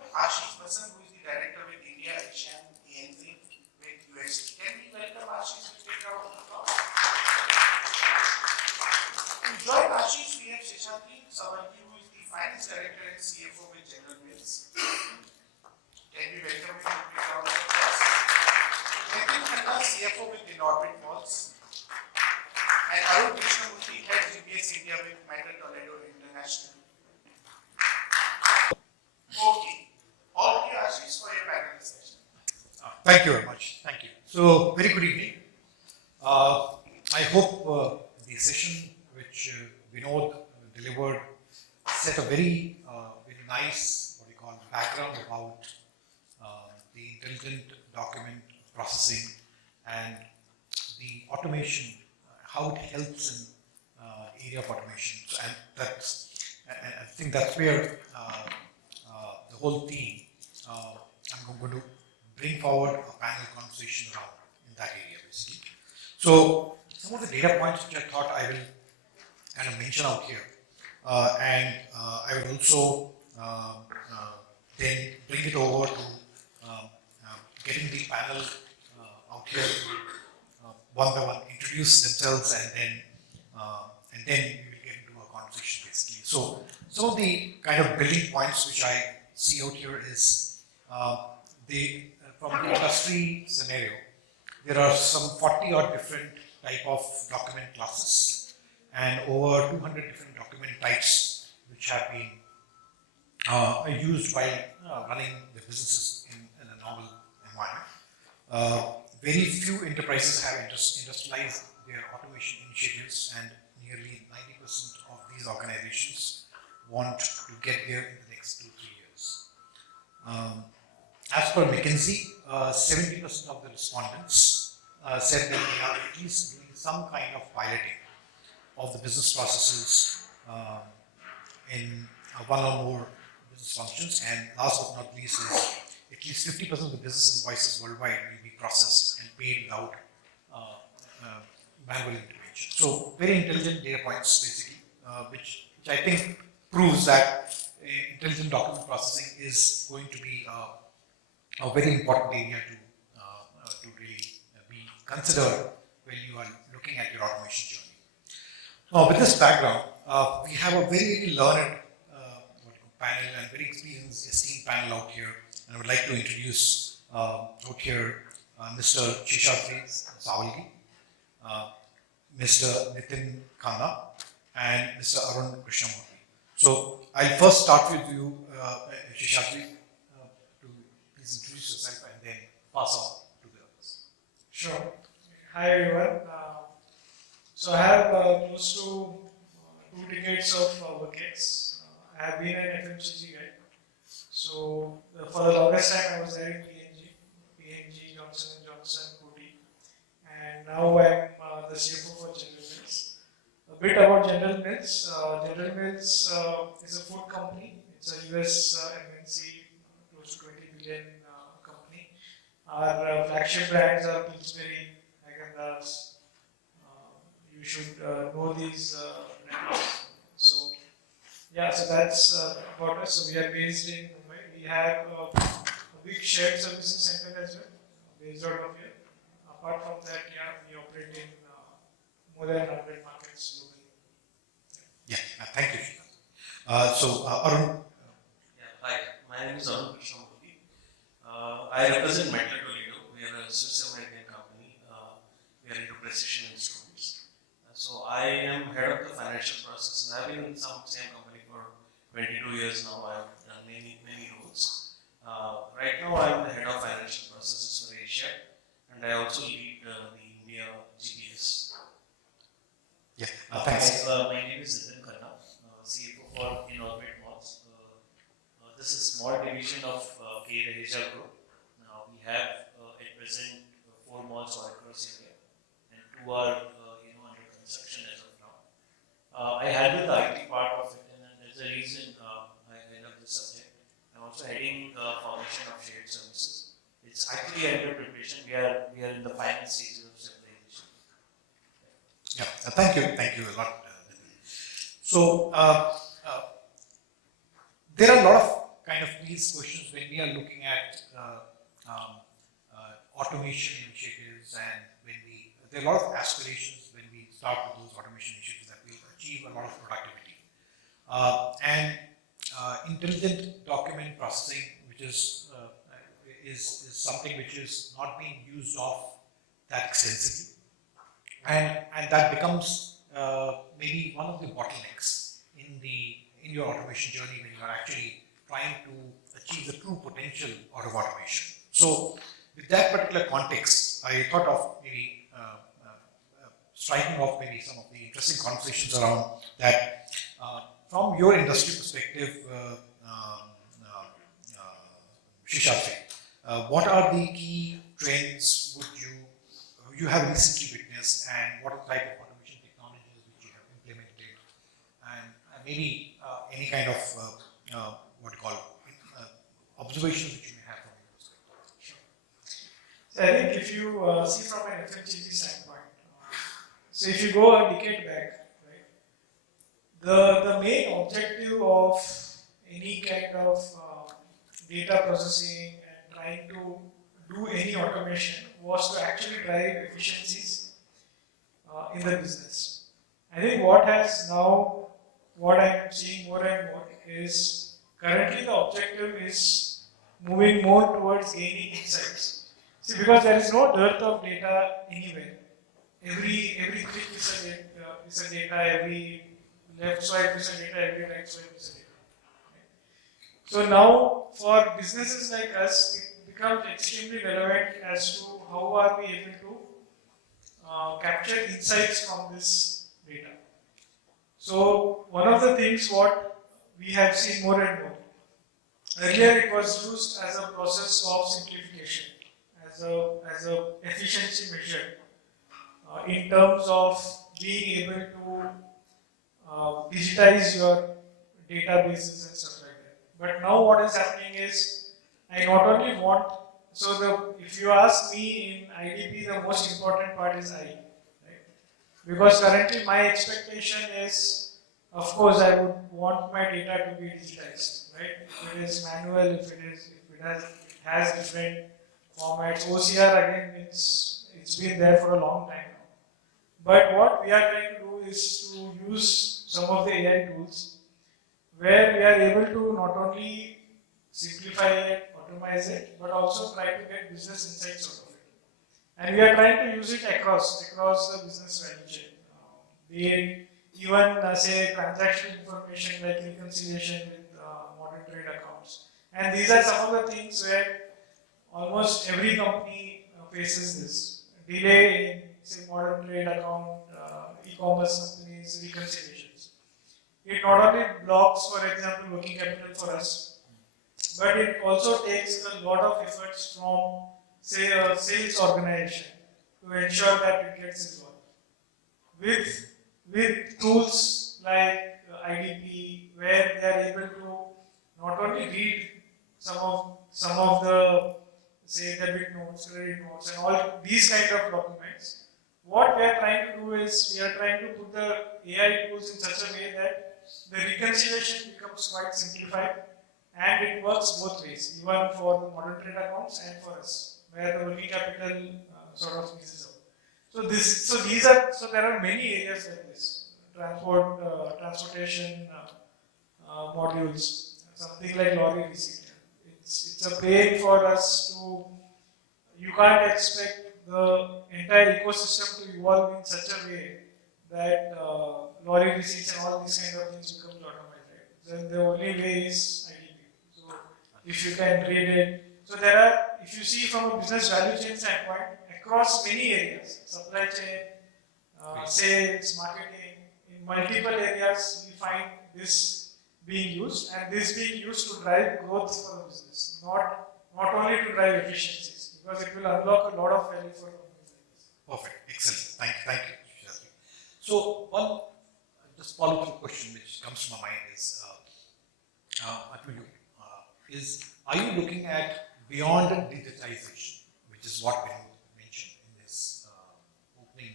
𝗪𝗲, who is the director with India Asian ANZ with USD. Can we welcome 𝗪𝗲 to take round of applause? To join 𝗪𝗲, we have Sheshadri Savalgi, who is the finance director and CFO with General Mills. Can we welcome him to take round of applause? Nitin Khanna, CFO with 𝗫𝗏𝗏𝗿𝗏𝗏𝗏. And Arun Krishnamurthy, head GPS India with Toledo International. Okay. All of you, 𝗪𝗲, for your panel session. Thank you very much. Thank you. So, very good evening. I hope the session which Vinod delivered set a very, very nice, what we call, background about the intelligent document processing and the automation, how it helps in the area of automation. And I think that's where the whole theme, I'm going to bring forward a panel conversation around in that area, basically. So, some of the data points which I thought I will kind of mention out here, and I will also then bring it over to getting the panel out here to one by one introduce themselves, and then we will get into a conversation, basically. So, some of the kind of building points which I see out here is from the industry scenario, there are some 40 odd different type of document classes and over 200 different document types which have been used by running the businesses in a normal environment. Very few enterprises have industrialized their automation initiatives, and nearly 90% of these organizations want to get there in the next 2-3 years. As per McKinsey, 70% of the respondents said that they are at least doing some kind of piloting of the business processes in one or more business functions, and last but not least is at least 50% of the business invoices worldwide will be processed and paid without manual intervention. So very intelligent data points, basically, which I think proves that intelligent document processing is going to be a very important area to really be considered when you are looking at your automation journey. Now, with this background, we have a very learned panel and very experienced, esteemed panel out here, and I would like to introduce out here Mr. Sheshadri Savalgi, Mr. Nitin Khanna, and Mr. Arun Krishnamurthy. So, I'll first start with you, Sheshadri, to please introduce yourself and then pass on to the others. Sure. Hi everyone. So I have close to 2 decades of workings. I have been an FMCG guy. So for the longest time I was there in P&G, Johnson & Johnson, Coty, and now I'm the CFO for General Mills. A bit about General Mills. General Mills is a food company. It's a US MNC, close to 20 billion company. Our flagship brands are Pillsbury, Häagen-Dazs. You should know these brands. So yeah, so that's about us. So we are based in Mumbai. We have a big shared services center as well, based out of here. Apart from that, yeah, we operate in more than 100 markets globally. Yeah, thank you. So Arun. Hi, my name is Arun Krishnamurthy. I represent Toledo. We are a Swiss American company. We are into precision instruments. So I am head of the financial process. I've been in same company for 22 years now. I've done many roles. Right now I'm the head of financial processes for Asia, and I also lead the India GPS. Yeah, thanks. My name is Nitin Khanna, CFO for 𝗫𝗏𝗏𝗏𝗏𝗏. This is a small division of 𝗁𝗏𝗏𝗏𝗏𝗏. We have at present 4 malls all across India, and 2 are under construction as of now. I handle the IT part of it, and there's a reason I head up this subject. I'm also heading the formation of shared services. It's actually under preparation. We are in the final stages of centralization. Yeah, thank you a lot. So there are a lot of kind of these questions when we are looking at automation initiatives, and there are a lot of aspirations when we start with those automation initiatives that will achieve a lot of productivity. And intelligent document processing, which is something which is not being used of that extensively, and that becomes maybe one of the bottlenecks in your automation journey when you are actually trying to achieve the true potential out of automation. So, with that particular context, I thought of maybe striking off maybe some of the interesting conversations around that. From your industry perspective, Sheshadri, what are the key trends you have recently witnessed, and what are the type of automation technologies which you have implemented, and maybe any kind of observations which you may have from your perspective? So I think if you see from an FMCG standpoint, so if you go a decade back, right, the main objective of any kind of data processing and trying to do any automation was to actually drive efficiencies in the business. I think what I'm seeing more and more is currently the objective is moving more towards gaining insights. See, because there is no dearth of data anywhere. Every click is a data, every left swipe is a data, every right swipe is a data. So now, for businesses like us, it becomes extremely relevant as to how are we able to capture insights from this data. So one of the things what we have seen more and more, earlier it was used as a process of simplification, as a efficiency measure in terms of being able to digitize your databases and stuff like that. But now what is happening is, I not only want, if you ask me in IDP, the most important part is I, right? Because currently my expectation is, of course, I would want my data to be digitized, right? If it is manual, if it has different formats. OCR again means it's been there for a long time now. But what we are trying to do is to use some of the AI tools where we are able to not only simplify it, automate it, but also try to get business insights out of it. And we are trying to use it across the business value chain. Be it even say transaction information like reconciliation with modern trade accounts. And these are some of the things where almost every company faces this. Delay in say modern trade account, e-commerce companies, reconciliations. It not only blocks, for example, working capital for us, but it also takes a lot of efforts from say a sales organization to ensure that it gets resolved. With tools like IDP, where they are able to not only read some of the say debit notes, credit notes, and all these kind of documents. What we are trying to do is we are trying to put the AI tools in such a way that the reconciliation becomes quite simplified and it works both ways, even for the modern trade accounts and for us, where the working capital sort of mixes out. So there are many areas like this. Transportation modules, something like lorry receipt. It's a pain for us to, you can't expect the entire ecosystem to evolve in such a way that lorry receipts and all these kind of things become automated. Then the only way is IDP. So if you can read it. So there are, if you see from a business value chain standpoint, across many areas, supply chain, sales, marketing, in multiple areas we find this being used, and this being used to drive growth for the business, not only to drive efficiencies, because it will unlock a lot of value for companies like this. Perfect, excellent. Thank you, Sheshadri. So one just follow-through question which comes to my mind is, are you looking at beyond digitization, which is what we mentioned in this opening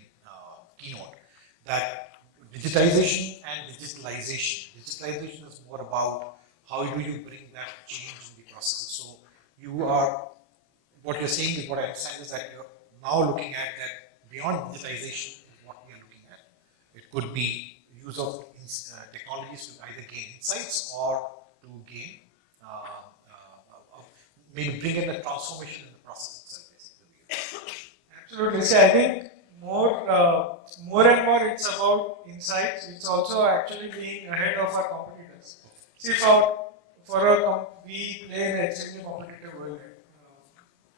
keynote, that digitization and digitalization. Digitalization is more about how do you bring that change in the processes? So you are, what you're saying is, what I understand is that you're now looking at that beyond digitization is what we are looking at. It could be use of technologies to either gain insights or to gain, maybe bring in the transformation in the process itself. Absolutely. See, I think more and more it's about insights. It's also actually being ahead of our competitors. See, we play in an extremely competitive world.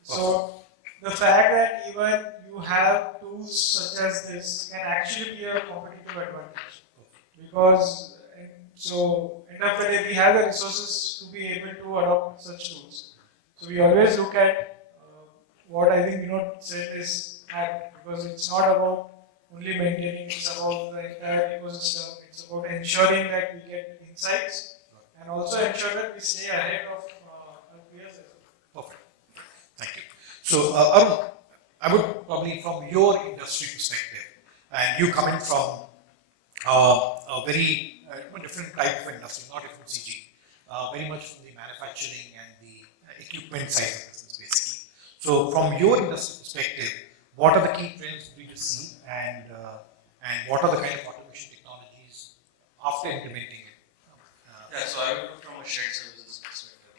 So the fact that even you have tools such as this can actually be a competitive advantage, because end of the day we have the resources to be able to adopt such tools. So we always look at what I think said is act, because it's not about only maintaining, it's about the entire ecosystem. It's about ensuring that we get insights and also ensure that we stay ahead of our peers as well. Perfect. Thank you. So, Arun, I would probably, from your industry perspective, and you coming from a very different type of industry, not FMCG, very much from the manufacturing and the equipment side of business, basically. So, from your industry perspective, what are the key trends we will see, and what are the kind of automation technologies after implementing it? So I will look from a shared services perspective.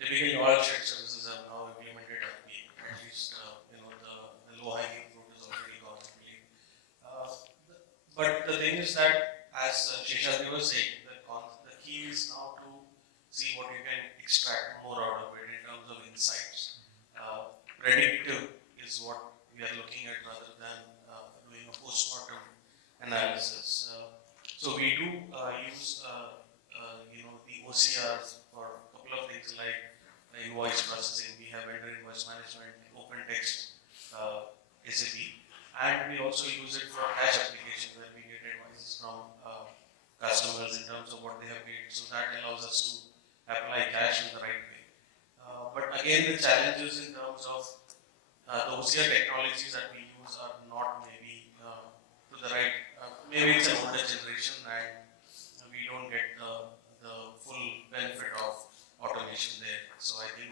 Typically all shared services have now implemented RPA. At least the low-hanging fruit is already gone. But the thing is that, as Sheshadri was saying, the key is now to see what you can extract more out of it in terms of insights. Predictive is what we are looking at rather than doing a post-mortem analysis. So we do use the OCRs for a couple of things like invoice processing. We have vendor invoice management, open text SAP, and we also use it for cash application, where we get advices from customers in terms of what they have paid. So that allows us to apply cash in the right way. But again, the challenges in terms of the OCR technologies that we use are not maybe to the right. Maybe it's an older generation and we don't get the full benefit of automation there. So I think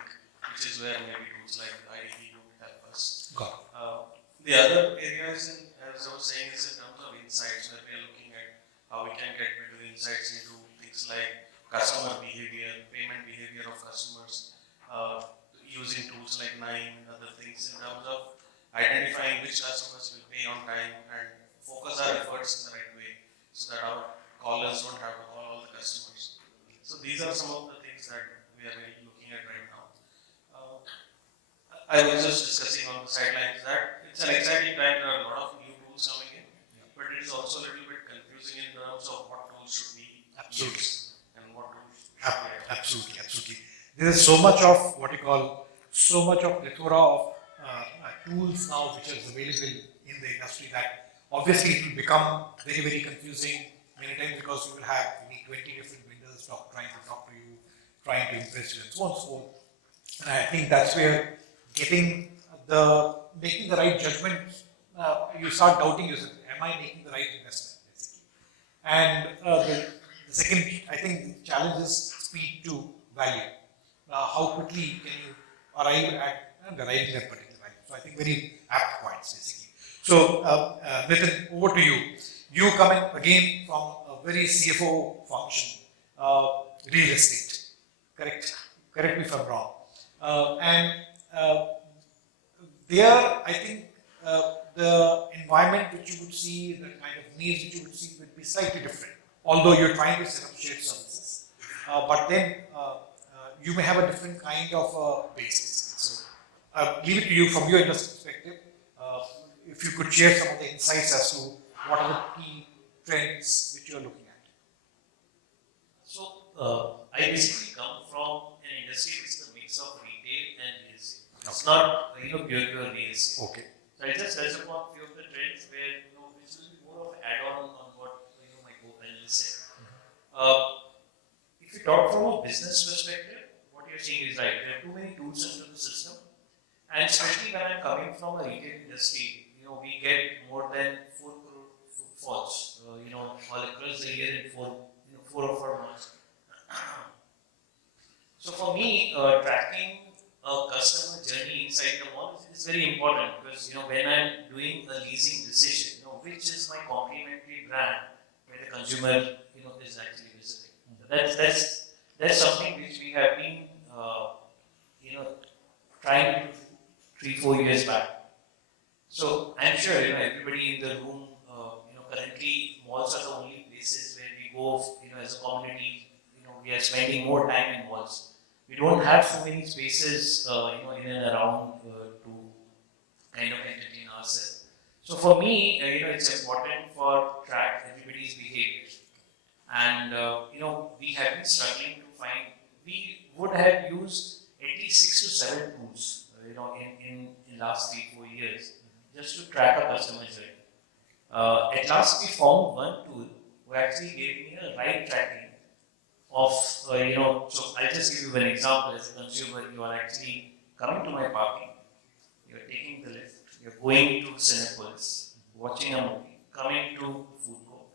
which is where maybe tools like IDP would help us. The other areas, as I was saying, is in terms of insights, where we are looking at how we can get better insights into things like customer behavior, payment behavior of customers, using tools like Nine and other things in terms of identifying which customers will pay on time and focus our efforts in the right way, so that our callers don't have to call all the customers. So these are some of the things that we are really looking at right now. I was just discussing on the sidelines that it's an exciting time. There are a lot of new tools coming in, but it is also a little bit confusing in terms of what tools should be used and what tools should be. Absolutely. There is so much of plethora of tools now which is available in the industry that obviously it will become very, very confusing many times, because you will have maybe 20 different vendors trying to talk to you, trying to impress you, and so on and so forth. And I think that's where making the right judgment, you start doubting yourself, am I making the right investment, basically? And the second, I think, the challenge is speed to value. How quickly can you arrive at deriving that particular value? So I think very apt points, basically. So Nitin, over to you. You coming again from a very CFO function, real estate, correct? Correct me if I'm wrong. There, I think the environment which you would see, the kind of needs which you would see would be slightly different. Although you're trying to set up shared services, but then you may have a different kind of base. So, leave it to you from your industry perspective. If you could share some of the insights as to what are the key trends which you are looking at. So, I basically come from an industry which is a mix of retail and real estate. It's not pure real estate. Okay. So I just touch upon a few of the trends where which will be more of an add-on on what my co-panelists said. If you talk from a business perspective, what you're saying is right. There are too many tools into the system, and especially when I'm coming from a retail industry, we get more than 4 crore footfalls, all across the year in 4 4 of our malls. So for me, tracking a customer journey inside the mall is very important, because when I'm doing a leasing decision, which is my complementary brand where the consumer is actually visiting. That's something which we have been trying to do 3-4 years back. So I'm sure everybody in the room, currently malls are the only places where we go, as a community, we are spending more time in malls. We don't have so many spaces, in and around to kind of entertain ourselves. So for me, it's important for track everybody's behavior. And we have been struggling to find. We would have used at least 6 to 7 tools, in last 3-4 years, just to track a customer journey. At last, we found one tool who actually gave me a right tracking of, so I'll just give you an example. As a consumer, you are actually coming to my parking, you're taking the lift, you're going to Cinepolis, watching a movie, coming to food court,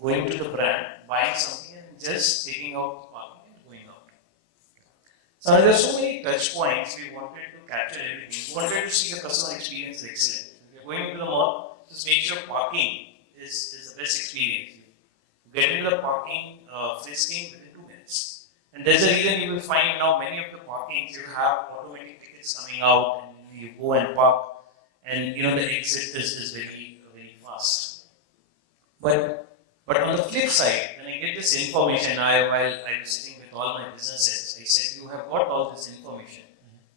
going to the brand, buying something, and just taking out the parking and going out. So there are so many touch points. We wanted to capture everything. We wanted to see the customer experience excellent. If you're going to the mall, just make sure parking is the best experience. You get into the parking frisking within 2 minutes. And there's a reason you will find now many of the parkings you have automatic tickets coming out, and you go and park, and the exit is very fast. But on the flip side, when I get this information, while I was sitting with all my business heads, I said, you have got all this information.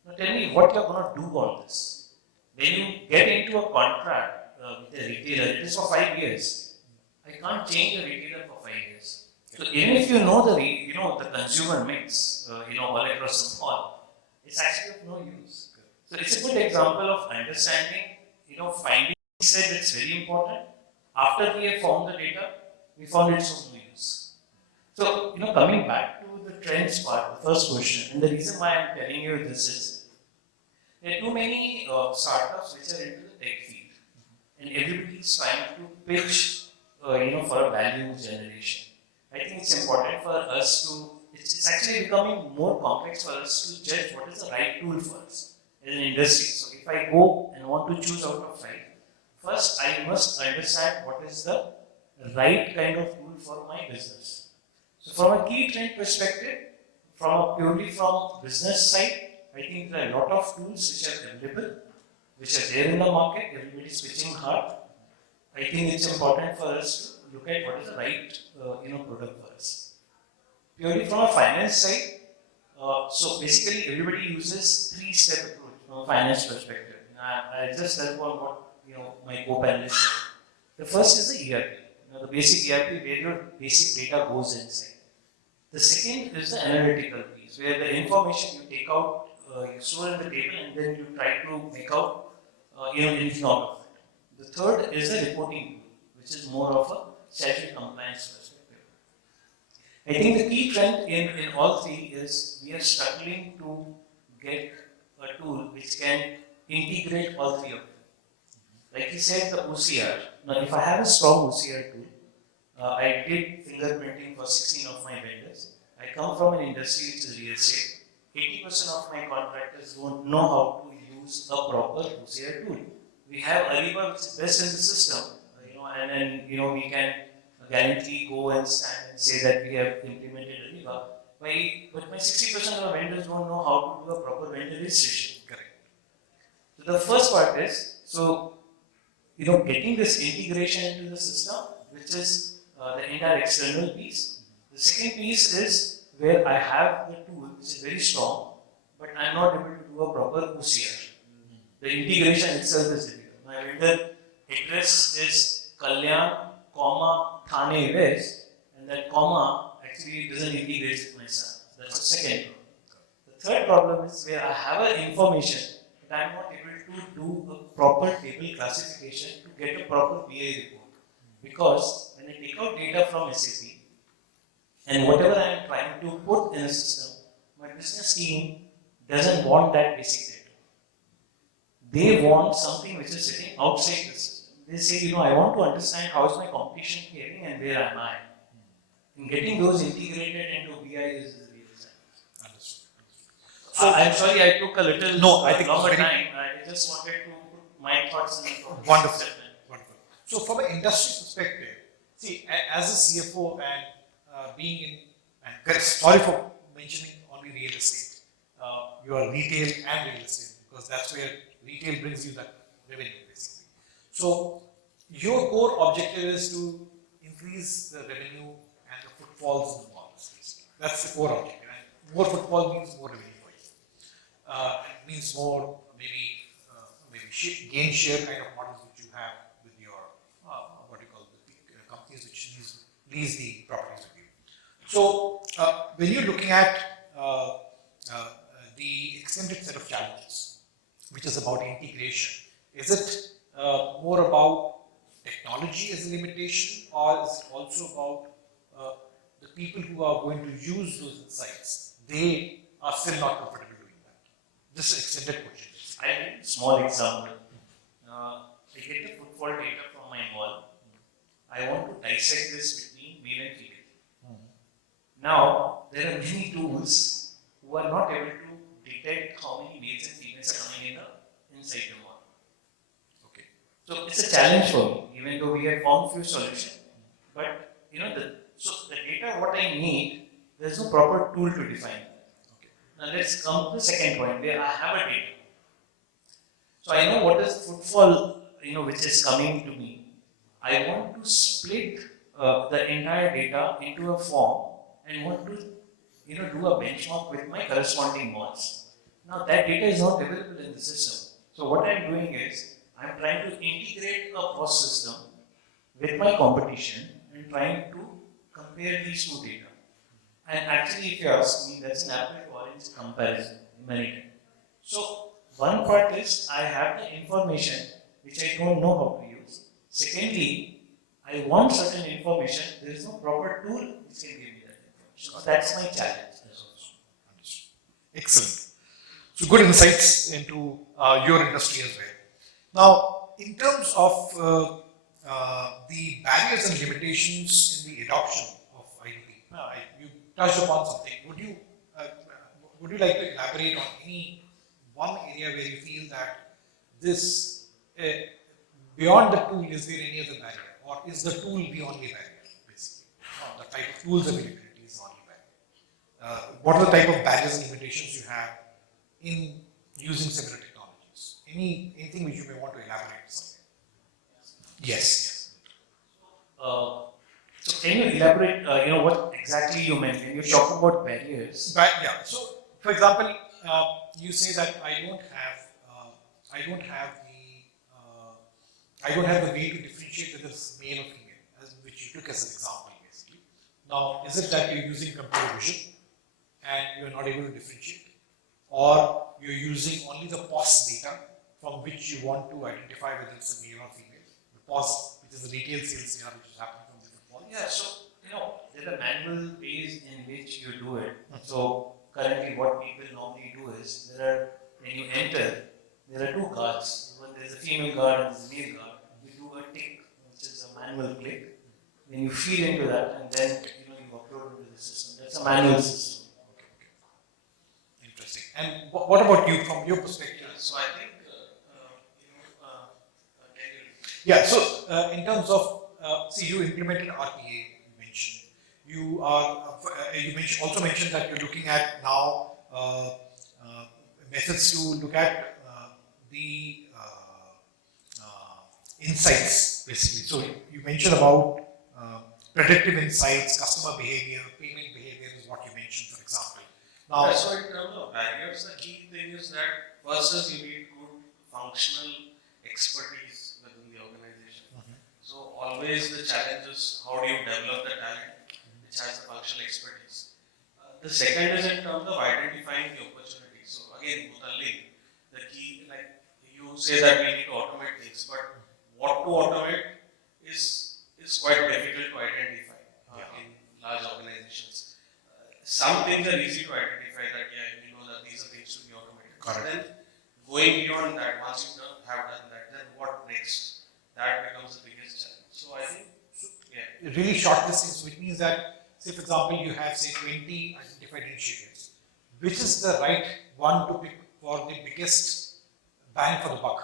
Now tell me what you're going to do on this. When you get into a contract with a retailer, it is for 5 years. I can't change a retailer for 5 years. So even if you know the consumer mix, all across the mall, it's actually of no use. So it's a good example of understanding, finding. We said it's very important. After we have found the data, we found it's of no use. So, coming back to the trends part, the first question, and the reason why I'm telling you this is, there are too many startups which are into the tech field, and everybody is trying to pitch, for a value generation. I think it's important for us to, it's actually becoming more complex for us to judge what is the right tool for us as an industry. So if I go and want to choose out of 5, first I must understand what is the right kind of tool for my business. So from a key trend perspective, purely from business side, I think there are a lot of tools which are available, which are there in the market. Everybody is pitching hard. I think it's important for us to look at what is the right product for us. Purely from a finance side, so basically everybody uses 3-step approach from a finance perspective. I just tell what my co-panelists said. The first is the ERP, the basic ERP where your basic data goes inside. The second is the analytical piece, where the information you take out, you store in the table, and then you try to make out anything out of it. The third is the reporting tool, which is more of a statutory compliance perspective. I think the key trend in all 3 is we are struggling to get a tool which can integrate all 3 of them. Like he said, the OCR. Now, if I have a strong OCR tool, I did fingerprinting for 16 of my vendors. I come from an industry which is real estate. 80% of my contractors don't know how to use a proper OCR tool. We have Ariba, which is best in the system, and then we can guarantee go and stand and say that we have implemented Ariba. But my 60% of the vendors don't know how to do a proper vendor registration. Correct. So the first part is getting this integration into the system, which is the entire external piece. The second piece is where I have the tool, which is very strong, but I'm not able to do a proper OCR. The integration itself is difficult. My vendor address is Kalyan, Thane West, and that comma actually doesn't integrate with my son. That's the second problem. The third problem is where I have an information, but I'm not able to do a proper table classification to get a proper BI report. Because when I take out data from SAP, and whatever I am trying to put in a system, my business team doesn't want that basic data. They want something which is sitting outside the system. They say, I want to understand how is my competition behaving and where am I. in getting those integrated into BI is the real challenge. Understood. So I'm sorry I took a little No, I think longer it's very- time. I just wanted to put my thoughts in the Wonderful. segment. Wonderful. So from an industry perspective, see, as a CFO and being in, and sorry for mentioning only real estate, you are retail and real estate, because that's where retail brings you that revenue basically. So your core objective is to increase the revenue and the footfalls in the malls. Basically. That's the core objective. And more footfall means more revenue for you. It means more maybe gain share kind of models which you have with your what you call the companies which lease the properties with you. So when you're looking at the extended set of challenges, which is about integration, is it more about technology as a limitation, or is it also about the people who are going to use those insights? They are still not comfortable doing that. This is extended question. I give a small example. I get the footfall data from my mall. I want to dissect this between male and female. Now, there are many tools who are not able to detect how many males and females are coming inside the mall. Okay. So it's a challenge for me, even though we have found few solutions. But so the data what I need, there's no proper tool to define. Okay. Now let's come to the second point where I have a data. So I know what is footfall, which is coming to me. I want to split the entire data into a form and want to, do a benchmark with my corresponding malls. Now that data is not available in the system. So what I'm doing is, I'm trying to integrate a POS system with my competition and trying to compare these two data. And actually, if you ask me, that's an apple to orange comparison many times. So one part is I have the information which I don't know how to use. Secondly, I want certain information. There is no proper tool which can give me that information. So that's my challenge. Understood. Excellent. So good insights into your industry as well. Now, in terms of the barriers and limitations in the adoption of IDP, you touched upon something. Would you like to elaborate on any one area where you feel that this beyond the tool, is there any other barrier, or is the tool the only barrier? Basically, the type of tools availability is the only barrier. What are the type of barriers and limitations you have in using similar technologies? Anything which you may want to elaborate something? Yes. So can you elaborate, what exactly you meant when you talk about barriers? Yeah. So, for example, you say that I don't have the way to differentiate whether it's male or female, which you took as an example, basically. Now, is it that you're using computer vision and you're not able to differentiate, or you're using only the POS data from which you want to identify whether it's a male or female? The POS, which is the retail sales data, which is happening from the footfall. Yeah, so there are manual ways in which you do it. So currently what people normally do is, when you enter, there are two guards. There's a female guard and there's a male guard. You do a tick, which is a manual click. Then you feed into that and then you upload into the system. That's a manual system. Okay. Interesting. And what about you from your perspective? So I think, Yeah, so in terms of, see, you implemented RPA, you mentioned. You also mentioned that you're looking at now methods to look at the insights, basically. So you mentioned about predictive insights, customer behavior, payment behavior is what you mentioned, for example. Now, so in terms of barriers, the key thing is that first is you need good functional expertise within the organization. So always the challenge is how do you develop the talent which has the functional expertise. The second is in terms of identifying the opportunities. So again, Mutali, the key, like you say that we need to automate things, but what to automate is quite difficult to identify in large organizations. Some things are easy to identify that that these are things to be automated. Correct. Then going beyond that, once you have done that, then what next? That becomes the biggest challenge. So I think, really short listing, which means that say for example, you have say 20 identified initiatives, which is the right one to pick for the biggest bang for the buck,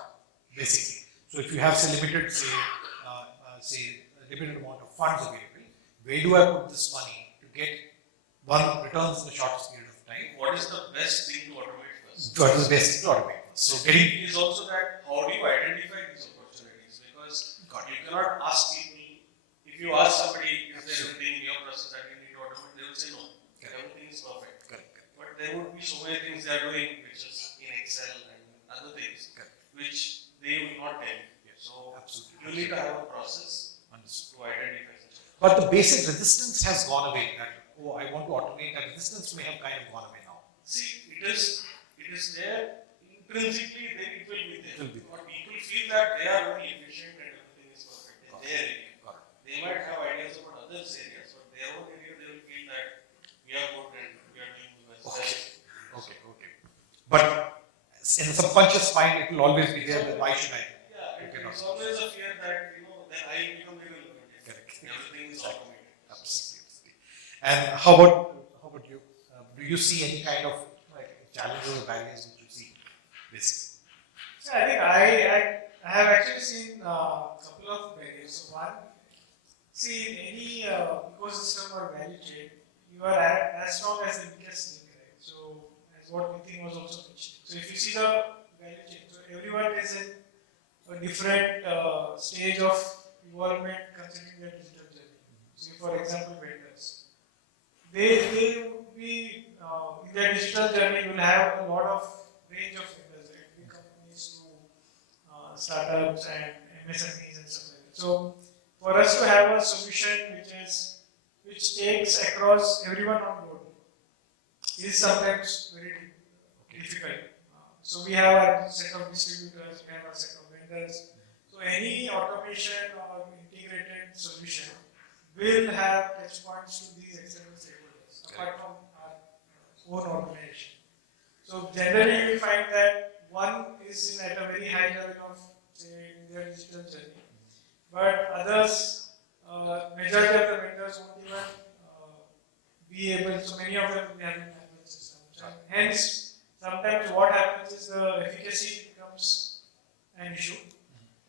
basically. So if you have say limited, say limited amount of funds available, where do I put this money to get one returns in the shortest period of time? What is the best thing to automate first? What is the best thing to automate first? So getting It is also that how do you identify these opportunities? Because you cannot ask people, if you ask somebody, is there anything in your process that you need to automate, they will say no. Everything is perfect. But there would be so many things they are doing, which is in Excel and other things, which they will not tell you. So you need to have a process to identify such. But the basic resistance has gone away. That, oh, I want to automate. That resistance may have kind of gone away now. See, it is there intrinsically. Then it will be there. But people feel that they are very efficient and everything is perfect in their area. They might have ideas about other areas, but their own area they will feel that we are good and we are doing the best. Okay. But in the subconscious mind, it will always be there. That why should I? It's always a fear that then I become irrelevant. Correct. Everything is automated. Absolutely. And how about you? Do you see any kind of challenges or barriers which you see? Basically. So I think I have actually seen a couple of barriers. So one, see in any ecosystem or value chain, you are as strong as the weakest link, right? So as what Nitin was also mentioning. So if you see the value chain, so everyone is in a different stage of involvement considering their digital journey. So for example, vendors, they would be in their digital journey, you will have a lot of range of vendors, right? Big companies to startups and MSMEs and stuff like that. So for us to have a solution which takes across everyone on board is sometimes very difficult. So we have a set of distributors, we have a set of vendors. So any automation or integrated solution will have touch points to these external stakeholders, apart from our own organization. So generally we find that one is at a very high level of, say, their digital journey, but others, majority of the vendors won't even be able, so many of them will be having manual systems. And hence, sometimes what happens is the efficacy becomes an issue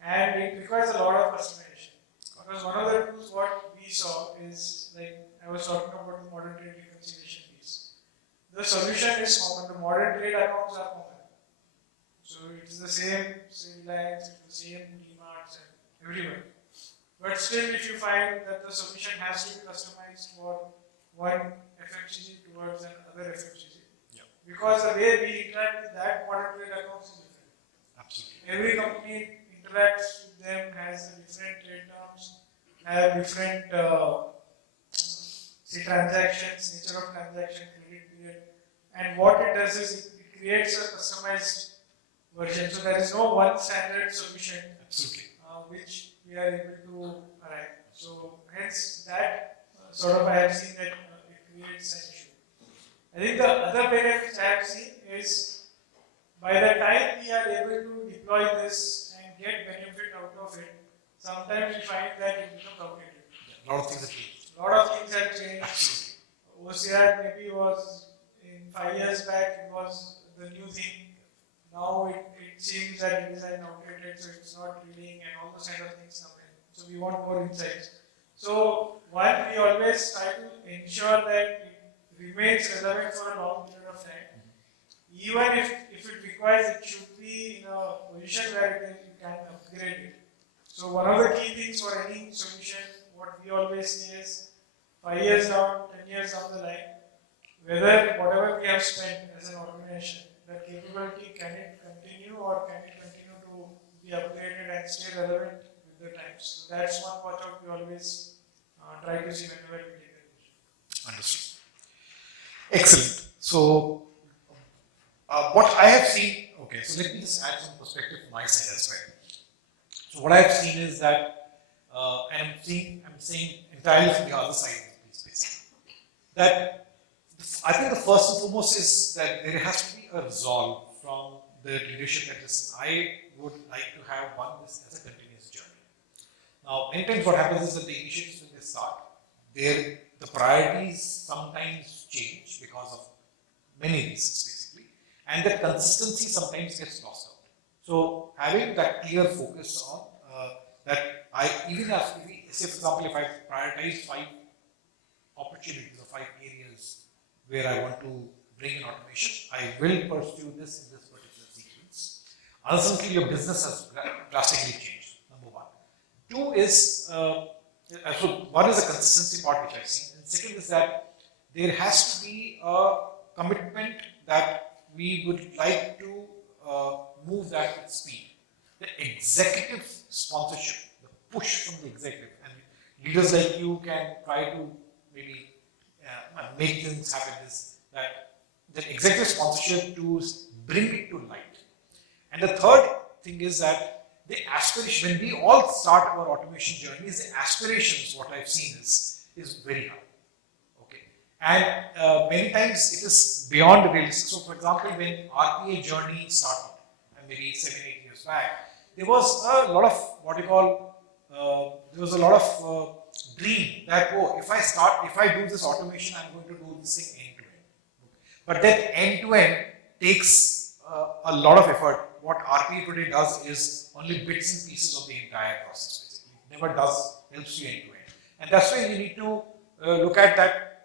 and it requires a lot of customization. Because one of the tools what we saw is, like I was talking about the modern trade reconciliation piece. The solution is common, the modern trade accounts are common. So it's the same lines, it's the same DMarts and everywhere. But still, if you find that the solution has to be customized for one FMCG towards another FMCG, because the way we interact with that modern trade accounts is different. Absolutely. Every company interacts with them, has different trade terms, have different say transactions, nature of transaction, credit period, and what it does is it creates a customized version. So there is no one standard solution. Absolutely. Which we are able to arrive. So hence that sort of I have seen that it creates an issue. I think the other barrier which I have seen is by the time we are able to deploy this and get benefit out of it, sometimes we find that it becomes outdated. A lot of things have changed. A lot of things have changed. Absolutely. OCR maybe was in 5 years back, it was the new thing. Now it seems that it is an outdated, so it's not reading and all those kind of things come in. So we want more insights. So one, we always try to ensure that it remains relevant for a long period of time. Even if it requires, it should be in a position where you can upgrade it. So one of the key things for any solution, what we always say is 5 years down, 10 years down the line, whether whatever we have spent as an organization, the capability, can it continue or can it continue to be upgraded and stay relevant with the times? So that's one watch out we always try to see whenever we take a decision. Understood. Excellent. So, what I have seen, okay, so let me just add some perspective from my side as well. So, what I have seen is that, and I'm saying entirely from the other side of this, basically, that I think the first and foremost is that there has to be a resolve from the leadership that listen, I would like to have this as a continuous journey. Now, many times what happens is that the initiatives when they start, the the priorities sometimes change because of many reasons basically, and the consistency sometimes gets lost out. So having that clear focus on that, even if we, say for example, if I prioritize 5 opportunities or 5 areas where I want to bring in automation, I will pursue this in this particular sequence. Ultimately, your business has drastically changed, number 1. 2 is, so one is the consistency part which I've seen, and second is that there has to be a commitment that we would like to move that with speed. The executive sponsorship, the push from the executive, and leaders like you can try to maybe make things happen, is that the executive sponsorship to bring it to light. And the third thing is that the aspiration, when we all start our automation journeys, the aspirations, what I've seen is very high. Okay. And many times it is beyond realistic. So for example, when RPA journey started, and maybe 7-8 years back, there was a lot of what you call, dream that, oh, if I do this automation, I'm going to do this thing end to end. But that end to end takes a lot of effort. What RPA today does is only bits and pieces of the entire process, basically. It never helps you end to end. And that's why you need to look at that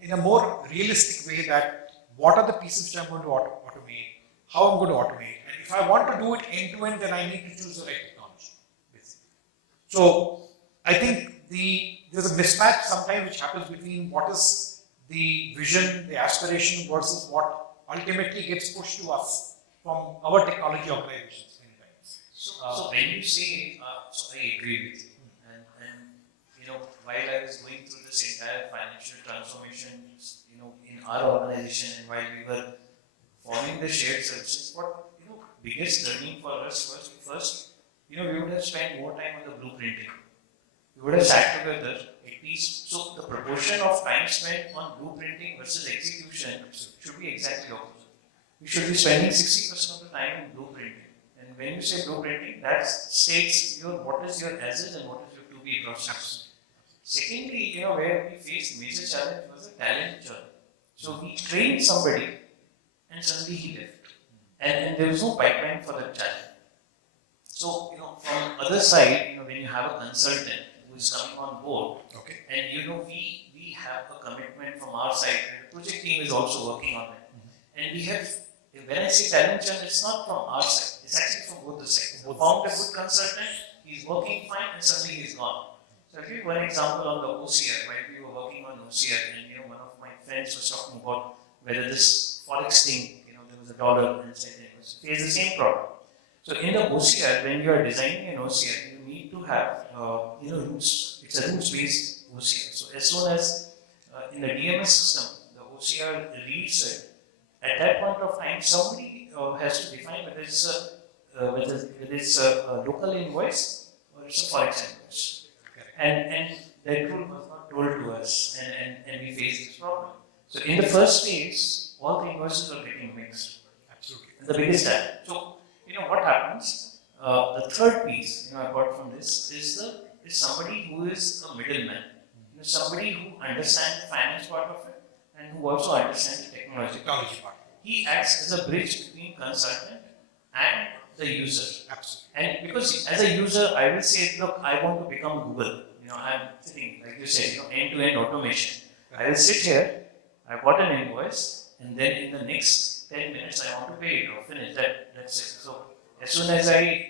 in a more realistic way, that what are the pieces which I'm going to automate, how I'm going to automate, and if I want to do it end to end, then I need to choose the right technology, basically. So I think there's a mismatch sometimes which happens between what is the vision, the aspiration versus what ultimately gets pushed to us from our technology organizations many times. So when you say, so I agree with you, and while I was going through this entire financial transformation, in our organization, and while we were forming the shared services, what biggest learning for us was, first, we would have spent more time on the blueprinting. We would have sat together at least. So the proportion of time spent on blueprinting versus execution should be exactly opposite. We should be spending 60% of the time in blueprinting. And when you say blueprinting, that states what is your as-is and what is your to-be process. Secondly, where we faced major challenge was the talent churn. So we trained somebody and suddenly he left. And there was no pipeline for that talent. So, from the other side, when you have a consultant who is coming on board, okay, and we have a commitment from our side, and the project team is also working on it. And we have, when I say talent churn, it's not from our side, it's actually from both the sides. We found a good consultant, he's working fine, and suddenly he's gone. So I'll give you one example on the OCR, while we were working on OCR, and one of my friends was talking about whether this Forex thing, there was a dollar inside it, face the same problem. So in the OCR, when you are designing an OCR, you need to have, rules. It's a rules-based OCR. So as soon as in the DMS system, the OCR reads it, at that point of time, somebody has to define whether it's a local invoice or it's a Forex invoice. And that rule was not told to us, and we faced this problem. So in the first phase, all the invoices are getting mixed. absolutely. And the biggest challenge. So, what happens? The third piece, I got from this is somebody who is a middleman. Somebody who understands the finance part of it and who also understands the technology part. He acts as a bridge between consultant and the user. Absolutely. And because as a user, I will say, look, I want to become Google. I'm sitting, like you said, end-to-end automation. I will sit here, I've got an invoice, and then in the next 10 minutes, I want to pay it or finish that. That's it. So as soon as I,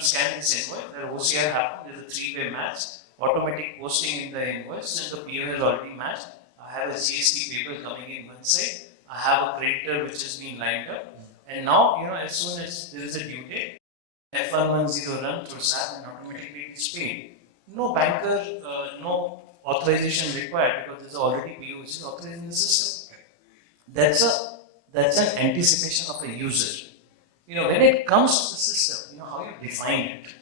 scan this invoice, the OCR happens. There's a 3-way match, automatic posting in the invoice, and the PO has already matched. I have a 𝗂𝗎 coming in one side. I have a creditor which has been lined up, and now, as soon as there is a due date, F110 run through SAP and automatically it is paid. No banker, no authorization required because there's already PO which is authorized in the system. That's an anticipation of a user. When it comes to the system, how you define it.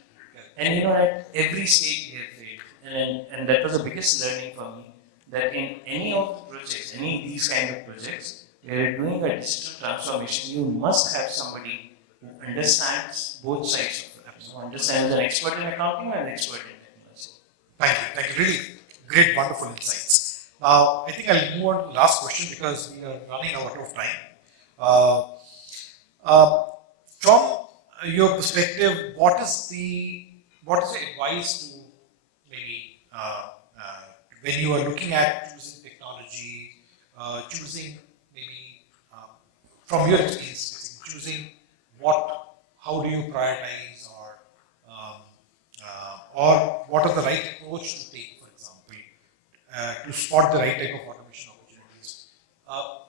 And at every stage we have failed. And that was the biggest learning for me, that in any of the projects, any of these kind of projects, where you're doing a digital transformation, you must have somebody who understands both sides of it. Who understands an expert in accounting and an expert in technology. Thank you. Really great, wonderful insights. Now, I think I'll move on to the last question because we are running out of time. From your perspective, what is the advice to maybe when you are looking at choosing technology, choosing maybe from your experience, choosing how do you prioritize, or what are the right approach to take, for example, to spot the right type of automation opportunities.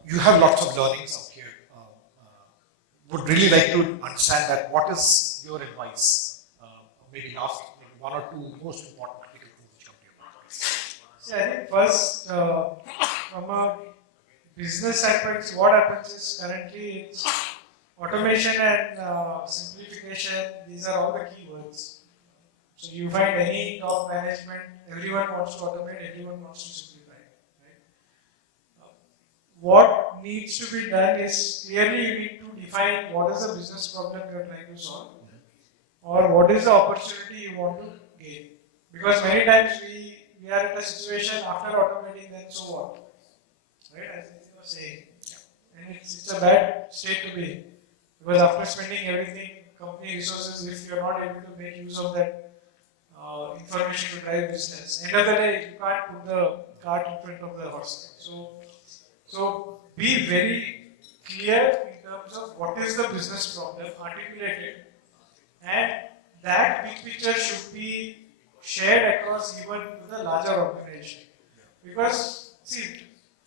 You have lots of learnings out here. Would really like to understand that. What is your advice? Maybe one or two most important critical things which come to your mind. See, I think first, from a business standpoint, what happens is currently it's automation and simplification. These are all the key words. So you find any top management, everyone wants to automate, everyone wants to simplify. Right? What needs to be done is clearly you need to define what is the business problem you are trying to solve, or what is the opportunity you want to gain. Because many times we are in a situation after automating, then so what? Right? As you were saying. And it's a bad state to be in. Because after spending everything, company resources, if you are not able to make use of that information to drive business, end of the day, you can't put the cart in front of the horse. So be very clear in terms of what is the business problem, articulate it, and that big picture should be shared across even to the larger organization. Because, see,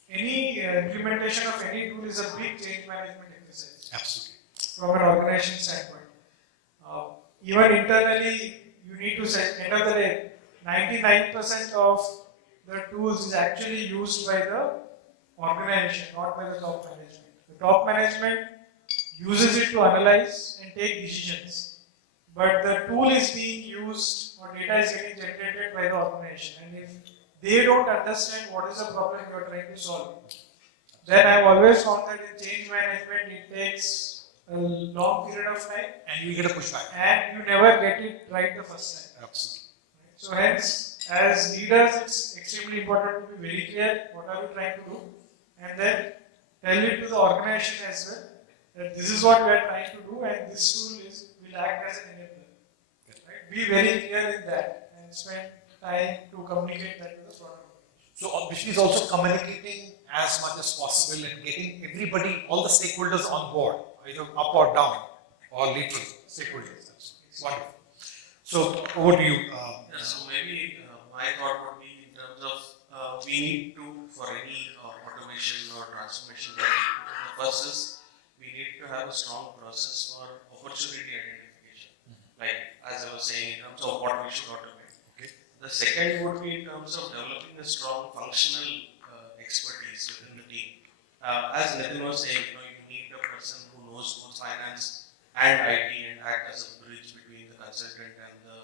any implementation of any tool is a big change management exercise. Absolutely. From an organization standpoint. Even internally, you need to say, end of the day, 99% of the tools is actually used by the organization, not by the top management. The top management uses it to analyze and take decisions. But the tool is being used or data is getting generated by the organization. And if they don't understand what is the problem you are trying to solve, then I've always found that in change management it takes a long period of time. And you get a pushback. And you never get it right the first time. Absolutely. So hence, as leaders, it's extremely important to be very clear what are we trying to do, and then tell it to the organization as well that this is what we are trying to do, and this tool will act as an enabler. Right? Be very clear in that and spend time to communicate that to the product. So which means also communicating as much as possible and getting everybody, all the stakeholders on board, either up or down, or lateral stakeholders. That's wonderful. So over to you. So maybe my thought would be in terms of we need to, for any automation or transformation, the first is we need to have a strong process for opportunity identification. Like as I was saying, in terms of what we should automate. Okay. The second would be in terms of developing a strong functional expertise within the team. As Nitin was saying, you need a person who knows both finance and IT and act as a bridge between the consultant and the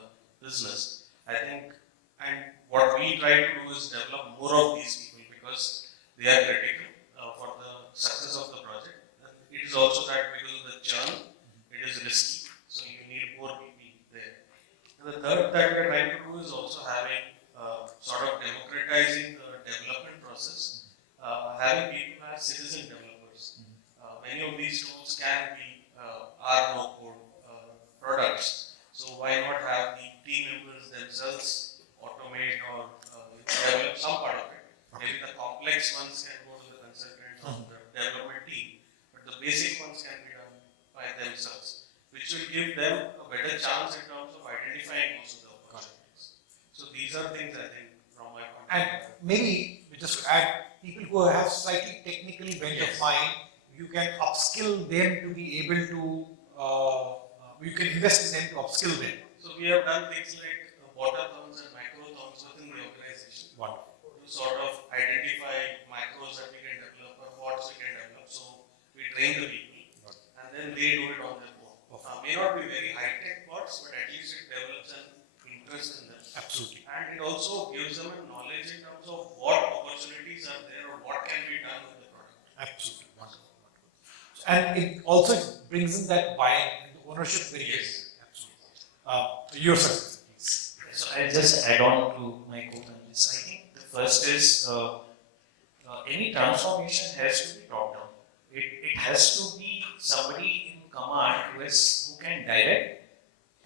business. I think, and what we try to do is develop more of these people because they are critical for the success of the project. And it is also that because of the churn, it is risky, so you need more people there. And the third that we are trying to do is also having sort of democratizing the development process, having people as citizen developers. Many of these tools can be are no-code products, so why not have the team members themselves automate or develop some part of it. Maybe the complex ones can go to the consultant or the development team, but the basic ones can be done by themselves, which will give them a better chance in terms of identifying most of the opportunities. So these are things I think from my point of view. And maybe just to add, people who have slightly technical bent of mind, you can upskill them to be able to, you can invest in them to upskill them. So we have done things like water-thons and micro-thons within the organization. Wonderful. To sort of identify macros that we can develop or pods we can develop. So we train the people and then they do it on their own. May not be very high-tech pods, but at least it develops an interest in them. Absolutely. And it also gives them a knowledge in terms of what opportunities are there or what can be done with the product. Absolutely. Wonderful. And it also brings in that buy-in, the ownership very Yes. Absolutely. Your sir, please. So I'll just add on to my co-panelists. I think the first is any transformation has to be top down. It has to be somebody in command who can direct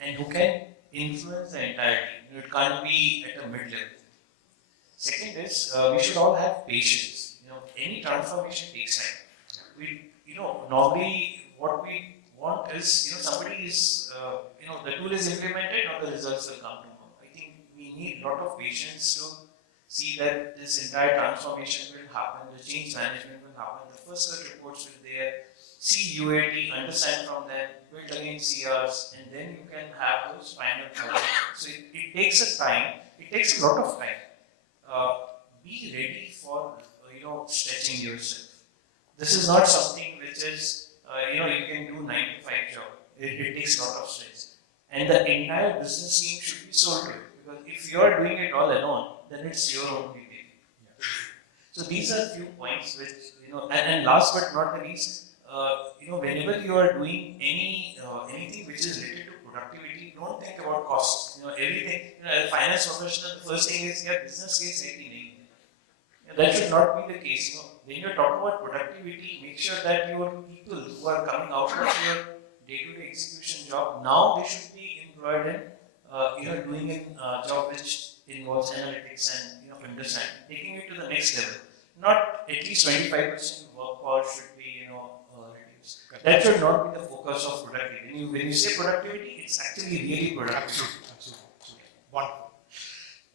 and who can influence the entire team. It can't be at a mid-level. Second is, we should all have patience. Any transformation takes time. Normally what we want is, somebody is, the tool is implemented, now the results will come tomorrow. I think we need a lot of patience to see that this entire transformation will happen, the change management will happen, the first cut reports will be there, see UAT, understand from them, build again CRs, and then you can have those final products. So it takes a time, it takes a lot of time. Be ready for stretching yourself. This is not something which is you can do 9 to 5 job. It takes a lot of stress, and the entire business team should be sold to it, because if you are doing it all alone, then it's your own baby. So these are few points which and last but not the least, whenever you are doing anything which is related to productivity, don't think about cost. Everything. As a finance professional, the first thing is business case everything. That should not be the case. When you talk about productivity, make sure that your people who are coming out of your day-to-day execution job, now they should be employed in doing a job which involves analytics and understanding, taking it to the next level. Not at least 25% work hours should be reduced. That should not be the focus of productivity. When you say productivity, it's actually really productive. Absolutely. Wonderful.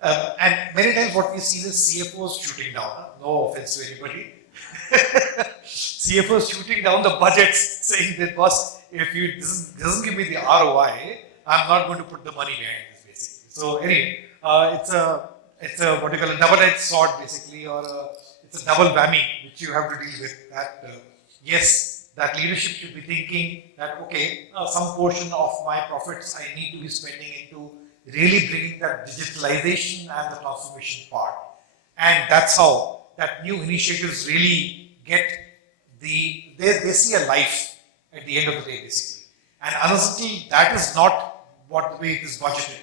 And many times what we see is CFOs shooting down. No offense to anybody. CFOs shooting down the budgets, saying that boss, if you doesn't give me the ROI, I'm not going to put the money behind this, basically. So anyway, it's a what you call a double-edged sword, basically, or it's a double whammy which you have to deal with. That yes, that leadership should be thinking that okay, some portion of my profits I need to be spending into really bringing that digitalization and the transformation part, and that's how that new initiatives really get they see a life at the end of the day, basically. And honestly, that is not what the way it is budgeted.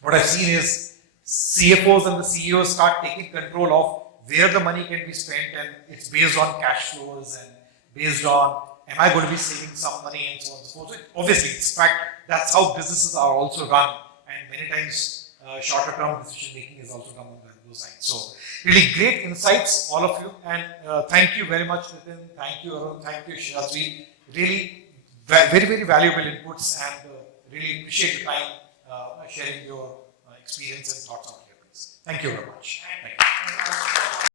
What I've seen is CFOs and the CEOs start taking control of where the money can be spent, and it's based on cash flows and based on am I going to be saving some money and so on and so forth. So obviously, in fact, that's how businesses are also run, and many times shorter term decision making is also done on those sides. So really great insights, all of you, and thank you very much, Nitin. Thank you, Arun. Thank you, Sheshadri. Really very, very valuable inputs, and really appreciate your time sharing your experience and thoughts on here. Thank you very much. Thank you.